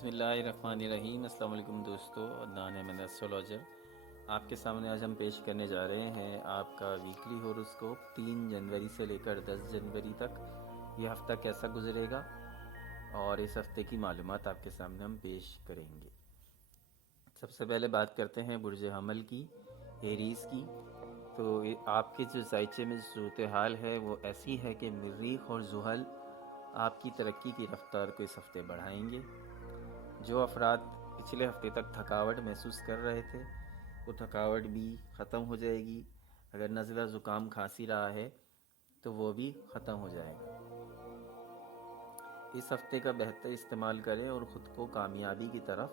بسم اللہ الرحمن الرحیم۔ السلام علیکم دوستو، عدنان احمد ایسٹرولوجر آپ کے سامنے آج ہم پیش کرنے جا رہے ہیں آپ کا ویکلی ہوروسکوپ 3 جنوری سے لے کر 10 جنوری تک یہ ہفتہ کیسا گزرے گا، اور اس ہفتے کی معلومات آپ کے سامنے ہم پیش کریں گے۔ سب سے پہلے بات کرتے ہیں برج حمل کی، ایریز کی۔ تو آپ کے جو ذائچے میں صورتحال ہے وہ ایسی ہے کہ مریخ اور زحل آپ کی ترقی کی رفتار کو اس ہفتے بڑھائیں گے۔ جو افراد پچھلے ہفتے تک تھکاوٹ محسوس کر رہے تھے وہ تھکاوٹ بھی ختم ہو جائے گی۔ اگر نزلہ زکام کھانسی رہا ہے تو وہ بھی ختم ہو جائے گا۔ اس ہفتے کا بہتر استعمال کریں اور خود کو کامیابی کی طرف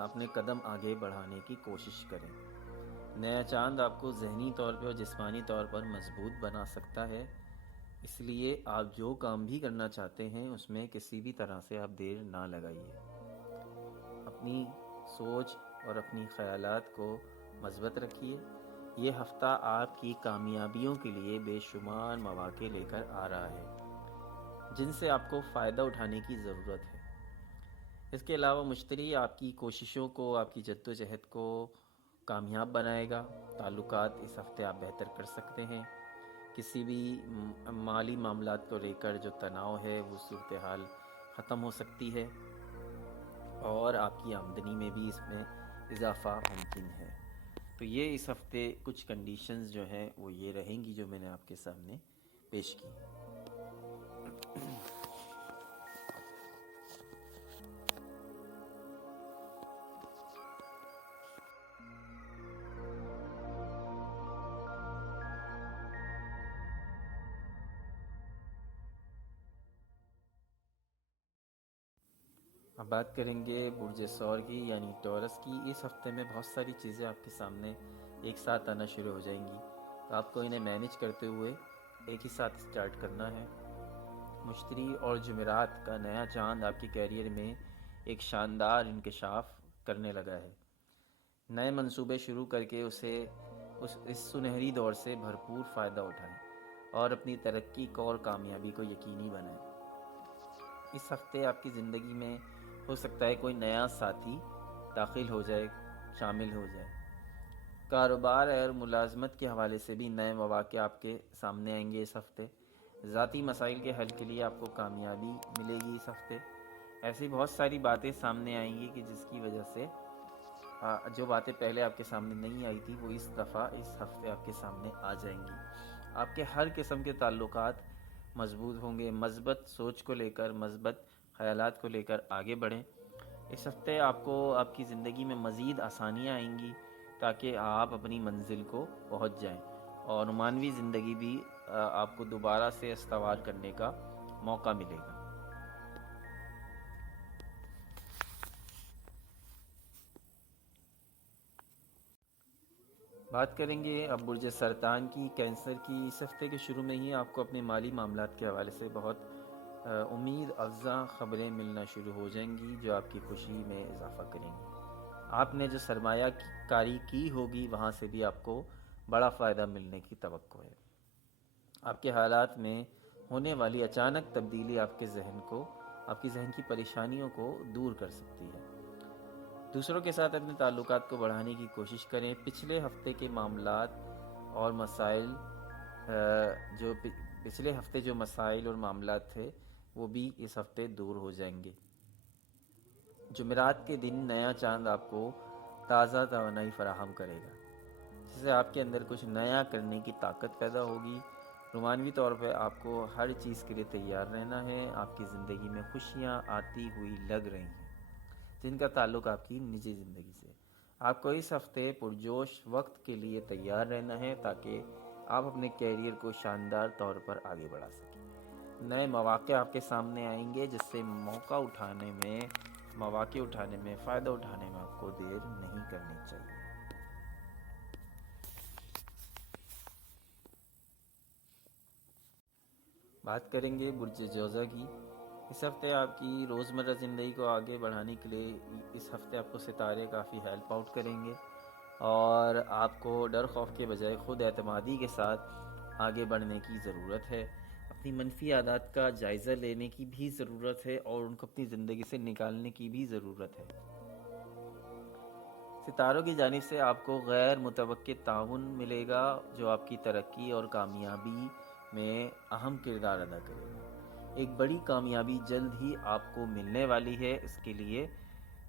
اپنے قدم آگے بڑھانے کی کوشش کریں۔ نیا چاند آپ کو ذہنی طور پہ اور جسمانی طور پر مضبوط بنا سکتا ہے، اس لیے آپ جو کام بھی کرنا چاہتے ہیں اس میں کسی بھی طرح سے آپ دیر نہ لگائیے۔ اپنی سوچ اور اپنی خیالات کو مثبت رکھیے۔ یہ ہفتہ آپ کی کامیابیوں کے لیے بے شمار مواقع لے کر آ رہا ہے جن سے آپ کو فائدہ اٹھانے کی ضرورت ہے۔ اس کے علاوہ مشتری آپ کی کوششوں کو، آپ کی جد و جہد کو کامیاب بنائے گا۔ تعلقات اس ہفتے آپ بہتر کر سکتے ہیں۔ کسی بھی مالی معاملات کو لے کر جو تناؤ ہے وہ صورتحال ختم ہو سکتی ہے، اور آپ کی آمدنی میں بھی اس میں اضافہ ممکن ہے۔ تو یہ اس ہفتے کچھ کنڈیشنز جو ہیں وہ یہ رہیں گی جو میں نے آپ کے سامنے پیش کی۔ اب بات کریں گے برج ثور کی یعنی ٹورس کی۔ اس ہفتے میں بہت ساری چیزیں آپ کے سامنے ایک ساتھ آنا شروع ہو جائیں گی، تو آپ کو انہیں مینیج کرتے ہوئے ایک ہی ساتھ سٹارٹ کرنا ہے۔ مشتری اور جمعرات کا نیا چاند آپ کے کیریئر میں ایک شاندار انکشاف کرنے لگا ہے۔ نئے منصوبے شروع کر کے اس سنہری دور سے بھرپور فائدہ اٹھائیں اور اپنی ترقی کو اور کامیابی کو یقینی بنائیں۔ اس ہفتے آپ کی زندگی میں ہو سکتا ہے کوئی نیا ساتھی داخل ہو جائے، شامل ہو جائے۔ کاروبار اور ملازمت کے حوالے سے بھی نئے مواقع آپ کے سامنے آئیں گے اس ہفتے۔ ذاتی مسائل کے حل کے لیے آپ کو کامیابی ملے گی اس ہفتے۔ ایسی بہت ساری باتیں سامنے آئیں گی کہ جس کی وجہ سے جو باتیں پہلے آپ کے سامنے نہیں آئی تھی وہ اس دفعہ اس ہفتے آپ کے سامنے آ جائیں گی۔ آپ کے ہر قسم کے تعلقات مضبوط ہوں گے۔ مثبت سوچ کو لے کر، مثبت خیالات کو لے کر آگے بڑھیں۔ اس ہفتے آپ کو آپ کی زندگی میں مزید آسانیاں آئیں گی تاکہ آپ اپنی منزل کو پہنچ جائیں، اور معنوی زندگی بھی آپ کو دوبارہ سے استوار کرنے کا موقع ملے گا۔ بات کریں گے اب برج سرطان کی، کینسر کی۔ اس ہفتے کے شروع میں ہی آپ کو اپنے مالی معاملات کے حوالے سے بہت امید افزا خبریں ملنا شروع ہو جائیں گی جو آپ کی خوشی میں اضافہ کریں گی۔ آپ نے جو سرمایہ کاری کی ہوگی وہاں سے بھی آپ کو بڑا فائدہ ملنے کی توقع ہے۔ آپ کے حالات میں ہونے والی اچانک تبدیلی آپ کے ذہن کی پریشانیوں کو دور کر سکتی ہے۔ دوسروں کے ساتھ اپنے تعلقات کو بڑھانے کی کوشش کریں۔ پچھلے ہفتے کے معاملات اور مسائل پچھلے ہفتے جو مسائل اور معاملات تھے وہ بھی اس ہفتے دور ہو جائیں گے۔ جمعرات کے دن نیا چاند آپ کو تازہ توانائی فراہم کرے گا، جس سے آپ کے اندر کچھ نیا کرنے کی طاقت پیدا ہوگی۔ رومانوی طور پہ آپ کو ہر چیز کے لیے تیار رہنا ہے۔ آپ کی زندگی میں خوشیاں آتی ہوئی لگ رہی ہیں جن کا تعلق آپ کی نجی زندگی سے۔ آپ کو اس ہفتے پرجوش وقت کے لیے تیار رہنا ہے تاکہ آپ اپنے کیریئر کو شاندار طور پر آگے بڑھا سکیں۔ نئے مواقع آپ کے سامنے آئیں گے جس سے مواقع اٹھانے میں، فائدہ اٹھانے میں آپ کو دیر نہیں کرنی چاہیے۔ بات کریں گے برج جوزہ کی۔ اس ہفتے آپ کی روزمرہ زندگی کو آگے بڑھانے کے لیے اس ہفتے آپ کو ستارے کافی ہیلپ آؤٹ کریں گے، اور آپ کو ڈر خوف کے بجائے خود اعتمادی کے ساتھ آگے بڑھنے کی ضرورت ہے۔ اپنی منفی عادات کا جائزہ لینے کی بھی ضرورت ہے اور ان کو اپنی زندگی سے نکالنے کی بھی ضرورت ہے۔ ستاروں کی جانب سے آپ کو غیر متوقع تعاون ملے گا جو آپ کی ترقی اور کامیابی میں اہم کردار ادا کرے گا۔ ایک بڑی کامیابی جلد ہی آپ کو ملنے والی ہے، اس کے لیے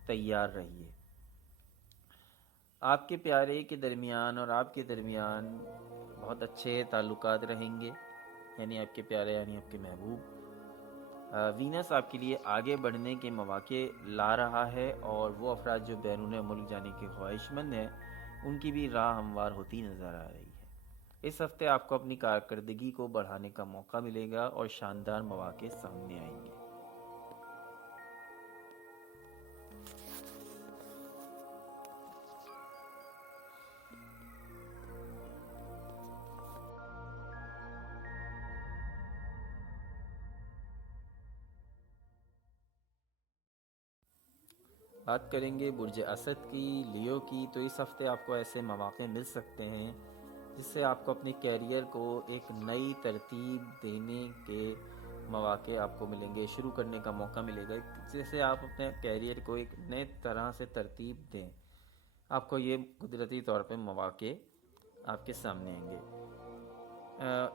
تیار رہیے۔ آپ کے پیارے کے درمیان اور آپ کے درمیان بہت اچھے تعلقات رہیں گے، یعنی آپ کے پیارے یعنی آپ کے محبوب۔ وینس آپ کے لیے آگے بڑھنے کے مواقع لا رہا ہے اور وہ افراد جو بیرون ملک جانے کے خواہش مند ہیں ان کی بھی راہ ہموار ہوتی نظر آ رہی ہے۔ اس ہفتے آپ کو اپنی کارکردگی کو بڑھانے کا موقع ملے گا اور شاندار مواقع سامنے آئیں گے۔ بات کریں گے برج اسد کی، لیو کی، تو اس ہفتے آپ کو ایسے مواقع مل سکتے ہیں جس سے آپ کو اپنے کیریئر کو ایک نئی ترتیب دینے کے مواقع آپ کو ملیں گے، شروع کرنے کا موقع ملے گا، جیسے آپ اپنے کیریئر کو ایک نئے طرح سے ترتیب دیں۔ آپ کو یہ قدرتی طور پہ مواقع آپ کے سامنے آئیں گے۔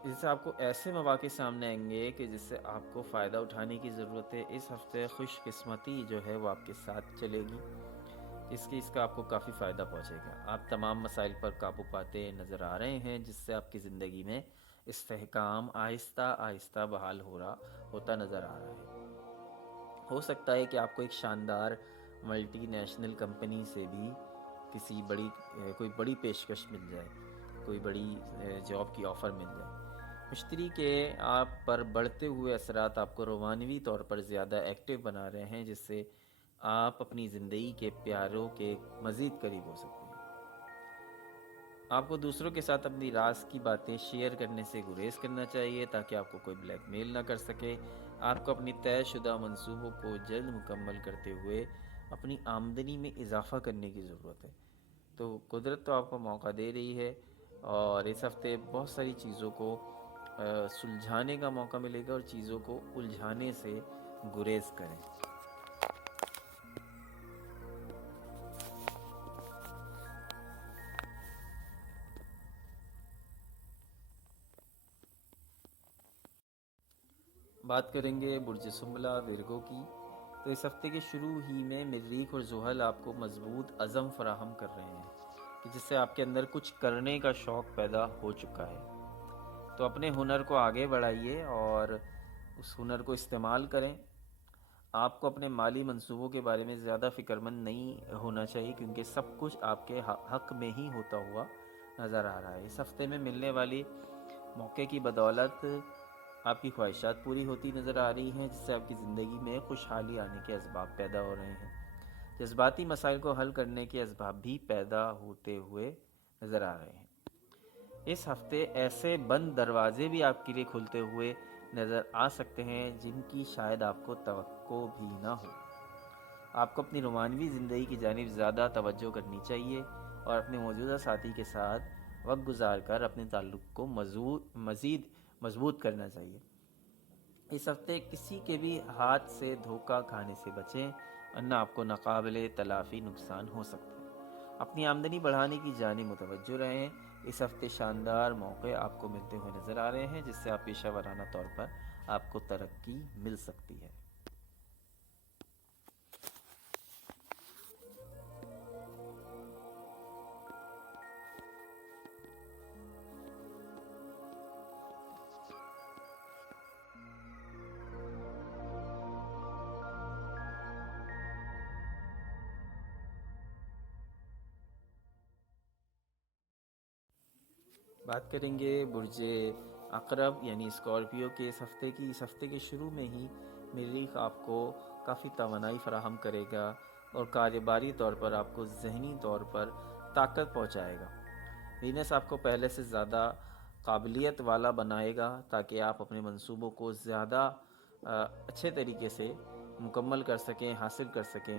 اس سے آپ کو ایسے مواقع سامنے آئیں گے کہ جس سے آپ کو فائدہ اٹھانے کی ضرورت ہے۔ اس ہفتے خوش قسمتی جو ہے وہ آپ کے ساتھ چلے گی، اس کا آپ کو کافی فائدہ پہنچے گا۔ آپ تمام مسائل پر قابو پاتے نظر آ رہے ہیں جس سے آپ کی زندگی میں استحکام آہستہ آہستہ بحال ہوتا نظر آ رہا ہے۔ ہو سکتا ہے کہ آپ کو ایک شاندار ملٹی نیشنل کمپنی سے بھی کوئی بڑی پیشکش مل جائے، کوئی بڑی جاب کی آفر مل جائے۔ مشتری کے آپ پر بڑھتے ہوئے اثرات آپ کو روحانی طور پر زیادہ ایکٹیو بنا رہے ہیں، جس سے آپ اپنی زندگی کے پیاروں کے مزید قریب ہو سکتے ہیں۔ آپ کو دوسروں کے ساتھ اپنی راز کی باتیں شیئر کرنے سے گریز کرنا چاہیے تاکہ آپ کو کوئی بلیک میل نہ کر سکے۔ آپ کو اپنی طے شدہ منصوبوں کو جلد مکمل کرتے ہوئے اپنی آمدنی میں اضافہ کرنے کی ضرورت ہے۔ تو قدرت تو آپ کو موقع دے رہی ہے اور اس ہفتے بہت ساری چیزوں کو سلجھانے کا موقع ملے گا اور چیزوں کو الجھانے سے گریز کریں۔ بات کریں گے برج سنبلہ ورگو کی، تو اس ہفتے کے شروع ہی میں مریخ اور زحل آپ کو مضبوط عزم فراہم کر رہے ہیں کہ جس سے آپ کے اندر کچھ کرنے کا شوق پیدا ہو چکا ہے۔ تو اپنے ہنر کو آگے بڑھائیے اور اس ہنر کو استعمال کریں۔ آپ کو اپنے مالی منصوبوں کے بارے میں زیادہ فکر مند نہیں ہونا چاہیے کیونکہ سب کچھ آپ کے حق میں ہی ہوتا ہوا نظر آ رہا ہے۔ اس ہفتے میں ملنے والی موقع کی بدولت آپ کی خواہشات پوری ہوتی نظر آ رہی ہیں، جس سے آپ کی زندگی میں خوشحالی آنے کے اسباب پیدا ہو رہے ہیں۔ جذباتی مسائل کو حل کرنے کے اسباب بھی پیدا ہوتے ہوئے نظر آ رہے ہیں۔ اس ہفتے ایسے بند دروازے بھی آپ کے لیے کھلتے ہوئے نظر آ سکتے ہیں جن کی شاید آپ کو توقع بھی نہ ہو۔ آپ کو اپنی روحانی زندگی کی جانب زیادہ توجہ کرنی چاہیے اور اپنے موجودہ ساتھی کے ساتھ وقت گزار کر اپنے تعلق کو مزید مضبوط کرنا چاہیے۔ اس ہفتے کسی کے بھی ہاتھ سے دھوکہ کھانے سے بچیں ورنہ آپ کو ناقابل تلافی نقصان ہو سکتا ہے۔ اپنی آمدنی بڑھانے کی جانب متوجہ رہیں۔ اس ہفتے شاندار موقع آپ کو ملتے ہوئے نظر آ رہے ہیں جس سے آپ پیشہ ورانہ طور پر آپ کو ترقی مل سکتی ہے۔ بات کریں گے برج عقرب یعنی اسکارپیو کے اس ہفتے کی۔ اس ہفتے کے شروع میں ہی مریخ آپ کو کافی توانائی فراہم کرے گا اور کاروباری طور پر آپ کو ذہنی طور پر طاقت پہنچائے گا۔ وینس آپ کو پہلے سے زیادہ قابلیت والا بنائے گا تاکہ آپ اپنے منصوبوں کو زیادہ اچھے طریقے سے مکمل کر سکیں، حاصل کر سکیں۔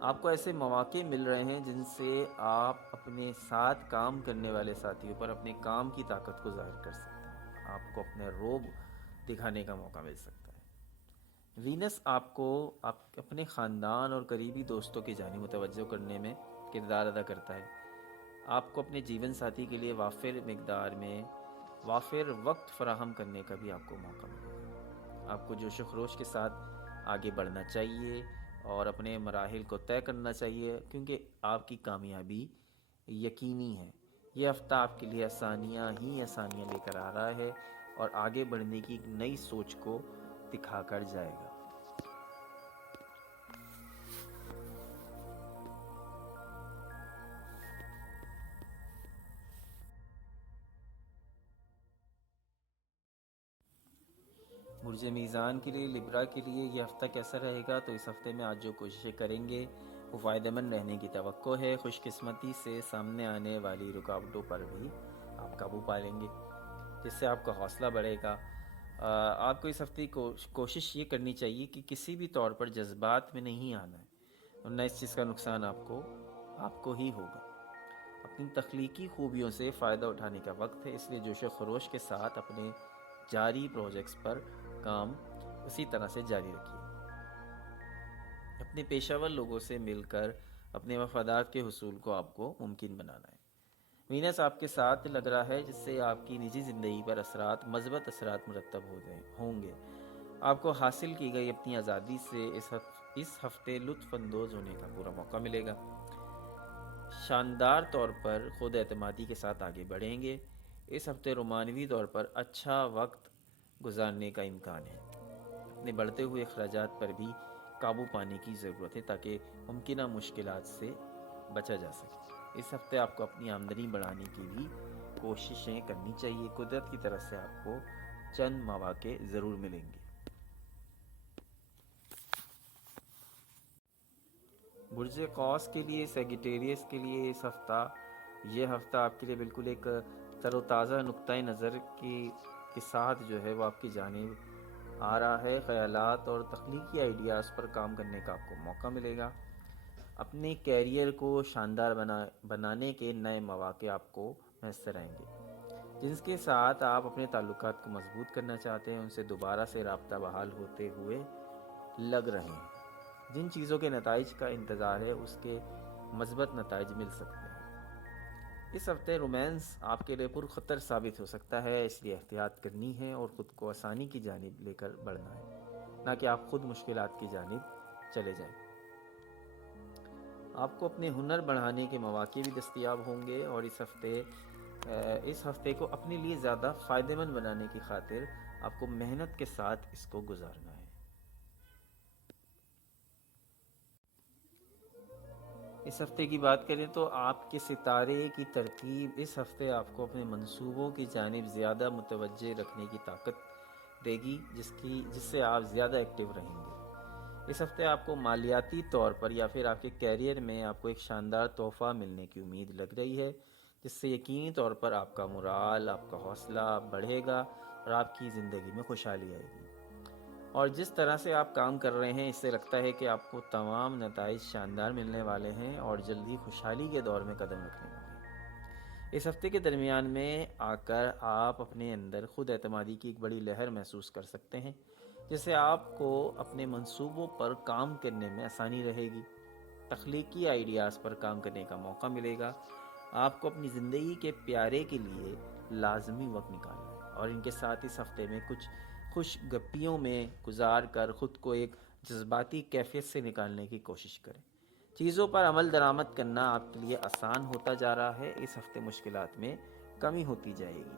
آپ کو ایسے مواقع مل رہے ہیں جن سے آپ اپنے ساتھ کام کرنے والے ساتھیوں پر اپنے کام کی طاقت کو ظاہر کر سکتے ہیں۔ آپ کو اپنے روب دکھانے کا موقع مل سکتا ہے۔ وینس آپ کو اپنے خاندان اور قریبی دوستوں کی جانب متوجہ کرنے میں کردار ادا کرتا ہے۔ آپ کو اپنے جیون ساتھی کے لیے وافر مقدار میں وافر وقت فراہم کرنے کا بھی آپ کو موقع ملے گا۔ آپ کو جوش و خروش کے ساتھ آگے بڑھنا چاہیے اور اپنے مراحل کو طے کرنا چاہیے، کیونکہ آپ کی کامیابی یقینی ہے۔ یہ ہفتہ آپ کے لیے آسانیاں ہی آسانیاں لے کر آ رہا ہے اور آگے بڑھنے کی ایک نئی سوچ کو دکھا کر جائے گا۔ برج میزان کے لیے، لبرا کے لیے یہ ہفتہ کیسا رہے گا؟ تو اس ہفتے میں آج جو کوششیں کریں گے وہ فائدہ مند رہنے کی توقع ہے۔ خوش قسمتی سے سامنے آنے والی رکاوٹوں پر بھی آپ قابو پا لیں گے، جس سے آپ کا حوصلہ بڑھے گا۔ آپ کو اس ہفتے کوشش یہ کرنی چاہیے کہ کسی بھی طور پر جذبات میں نہیں آنا ہے، ورنہ اس چیز کا نقصان آپ کو ہی ہوگا۔ اپنی تخلیقی خوبیوں سے فائدہ اٹھانے کا وقت ہے، اس لیے جوش و خروش کے ساتھ اپنے جاری پروجیکٹس پر کام اسی طرح سے جاری رکھیے۔ اپنے پیشہ ور لوگوں سے مل کر اپنے مفادات کے حصول کو آپ کو ممکن بنانا ہے۔ وینس آپ کے ساتھ لگ رہا ہے، جس سے آپ کی نجی زندگی پر مثبت اثرات مرتب ہوں گے۔ آپ کو حاصل کی گئی اپنی آزادی سے اس ہفتے لطف اندوز ہونے کا پورا موقع ملے گا۔ شاندار طور پر خود اعتمادی کے ساتھ آگے بڑھیں گے۔ اس ہفتے رومانوی طور پر اچھا وقت گزارنے کا امکان ہے۔ اپنے بڑھتے ہوئے اخراجات پر بھی قابو پانے کی ضرورت ہے تاکہ ممکنہ مشکلات سے بچا جا سکے۔ اس ہفتے آپ کو اپنی آمدنی بڑھانے کی بھی کوششیں کرنی چاہیے۔ قدرت کی طرف سے آپ کو چند مواقع ضرور ملیں گے۔ برج قوس کے لیے، سیگیٹیریس کے لیے یہ ہفتہ آپ کے لیے بالکل ایک تر و تازہ نقطۂ نظر کے ساتھ جو ہے وہ آپ کی جانب آ رہا ہے۔ خیالات اور تخلیقی آئیڈیاز پر کام کرنے کا آپ کو موقع ملے گا۔ اپنے کیریئر کو شاندار بنانے کے نئے مواقع آپ کو میسر آئیں گے۔ جن کے ساتھ آپ اپنے تعلقات کو مضبوط کرنا چاہتے ہیں، ان سے دوبارہ سے رابطہ بحال ہوتے ہوئے لگ رہے ہیں۔ جن چیزوں کے نتائج کا انتظار ہے، اس کے مثبت نتائج مل سکتے ہیں۔ اس ہفتے رومانس آپ کے لیے پرخطر ثابت ہو سکتا ہے، اس لیے احتیاط کرنی ہے اور خود کو آسانی کی جانب لے کر بڑھنا ہے، نہ کہ آپ خود مشکلات کی جانب چلے جائیں۔ آپ کو اپنے ہنر بڑھانے کے مواقع بھی دستیاب ہوں گے اور اس ہفتے کو اپنے لیے زیادہ فائدہ مند بنانے کی خاطر آپ کو محنت کے ساتھ اس کو گزارنا ہے۔ اس ہفتے کی بات کریں تو آپ کے ستارے کی ترتیب اس ہفتے آپ کو اپنے منصوبوں کی جانب زیادہ متوجہ رکھنے کی طاقت دے گی، جس سے آپ زیادہ ایکٹیو رہیں گے۔ اس ہفتے آپ کو مالیاتی طور پر یا پھر آپ کے کیریئر میں آپ کو ایک شاندار تحفہ ملنے کی امید لگ رہی ہے، جس سے یقینی طور پر آپ کا مورال، آپ کا حوصلہ بڑھے گا اور آپ کی زندگی میں خوشحالی آئے گی۔ اور جس طرح سے آپ کام کر رہے ہیں، اس سے لگتا ہے کہ آپ کو تمام نتائج شاندار ملنے والے ہیں اور جلدی خوشحالی کے دور میں قدم رکھنے والے ہیں۔ اس ہفتے کے درمیان میں آ کر آپ اپنے اندر خود اعتمادی کی ایک بڑی لہر محسوس کر سکتے ہیں، جس سے آپ کو اپنے منصوبوں پر کام کرنے میں آسانی رہے گی۔ تخلیقی آئیڈیاز پر کام کرنے کا موقع ملے گا۔ آپ کو اپنی زندگی کے پیارے کے لیے لازمی وقت نکالنا ہے اور ان کے ساتھ اس ہفتے میں کچھ خوش گپیوں میں گزار کر خود کو ایک جذباتی کیفیت سے نکالنے کی کوشش کریں۔ چیزوں پر عمل درآمد کرنا آپ کے لیے آسان ہوتا جا رہا ہے۔ اس ہفتے مشکلات میں کمی ہوتی جائے گی۔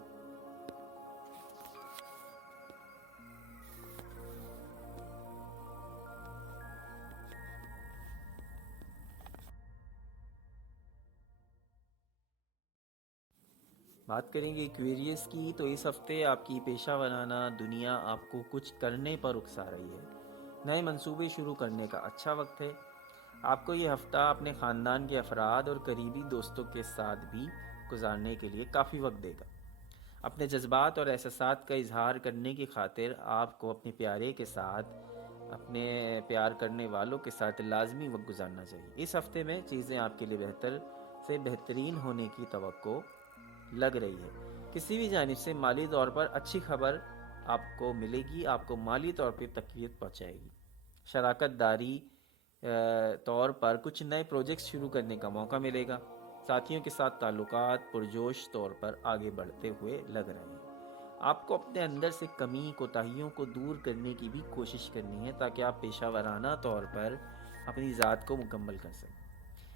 بات کریں گے ایکویریس کی، تو اس ہفتے آپ کی پیشہ ورانہ دنیا آپ کو کچھ کرنے پر اکسا رہی ہے۔ نئے منصوبے شروع کرنے کا اچھا وقت ہے۔ آپ کو یہ ہفتہ اپنے خاندان کے افراد اور قریبی دوستوں کے ساتھ بھی گزارنے کے لیے کافی وقت دے گا۔ اپنے جذبات اور احساسات کا اظہار کرنے کی خاطر آپ کو اپنے اپنے پیار کرنے والوں کے ساتھ لازمی وقت گزارنا چاہیے۔ اس ہفتے میں چیزیں آپ کے لیے بہتر سے بہترین ہونے کی توقع لگ رہی ہے۔ کسی بھی جانب سے مالی طور پر اچھی خبر آپ کو ملے گی، آپ کو مالی طور پہ تقویت پہنچائے گی۔ شراکت داری طور پر کچھ نئے پروجیکٹس شروع کرنے کا موقع ملے گا۔ ساتھیوں کے ساتھ تعلقات پرجوش طور پر آگے بڑھتے ہوئے لگ رہے ہیں۔ آپ کو اپنے اندر سے کمی کوتاہیوں کو دور کرنے کی بھی کوشش کرنی ہے تاکہ آپ پیشہ ورانہ طور پر اپنی ذات کو مکمل کر سکیں۔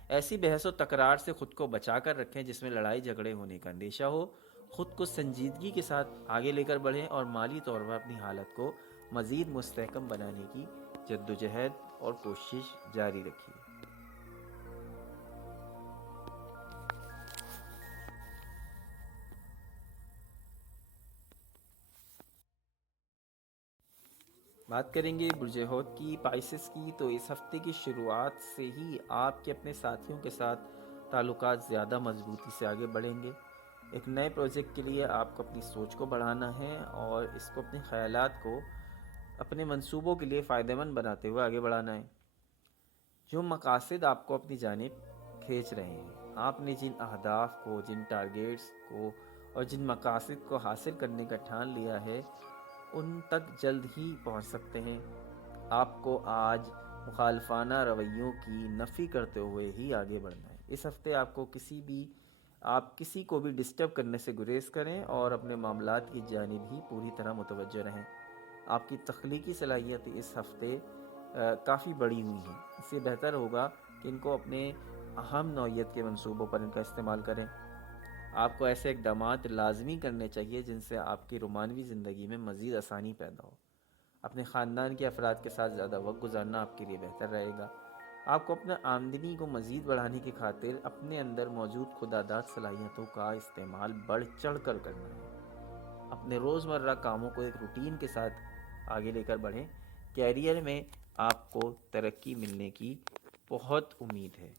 ایسی بحث و تکرار سے خود کو بچا کر رکھیں جس میں لڑائی جھگڑے ہونے کا اندیشہ ہو۔ خود کو سنجیدگی کے ساتھ آگے لے کر بڑھیں اور مالی طور پر اپنی حالت کو مزید مستحکم بنانے کی جدوجہد اور کوشش جاری رکھیے۔ بات کریں گے برج حوت کی، پائسس کی، تو اس ہفتے کی شروعات سے ہی آپ کے اپنے ساتھیوں کے ساتھ تعلقات زیادہ مضبوطی سے آگے بڑھیں گے۔ ایک نئے پروجیکٹ کے لیے آپ کو اپنی سوچ کو بڑھانا ہے اور اس کو اپنے خیالات کو اپنے منصوبوں کے لیے فائدہ مند بناتے ہوئے آگے بڑھانا ہے۔ جو مقاصد آپ کو اپنی جانب کھینچ رہے ہیں، آپ نے جن اہداف کو، جن ٹارگیٹس کو اور جن مقاصد کو حاصل کرنے کا ٹھان لیا ہے، ان تک جلد ہی پہنچ سکتے ہیں۔ آپ کو آج مخالفانہ رویوں کی نفی کرتے ہوئے ہی آگے بڑھنا ہے۔ اس ہفتے آپ کسی کو بھی ڈسٹرب کرنے سے گریز کریں اور اپنے معاملات کی جانب ہی پوری طرح متوجہ رہیں۔ آپ کی تخلیقی صلاحیت اس ہفتے کافی بڑی ہوئی ہیں، اس سے بہتر ہوگا کہ ان کو اپنے اہم نوعیت کے منصوبوں پر ان کا استعمال کریں۔ آپ کو ایسے اقدامات لازمی کرنے چاہیے جن سے آپ کی رومانوی زندگی میں مزید آسانی پیدا ہو۔ اپنے خاندان کے افراد کے ساتھ زیادہ وقت گزارنا آپ کے لیے بہتر رہے گا۔ آپ کو اپنا آمدنی کو مزید بڑھانے کی خاطر اپنے اندر موجود خودداد صلاحیتوں کا استعمال بڑھ چڑھ کر کرنا ہے۔ اپنے روزمرہ کاموں کو ایک روٹین کے ساتھ آگے لے کر بڑھیں۔ کیریئر میں آپ کو ترقی ملنے کی بہت امید ہے۔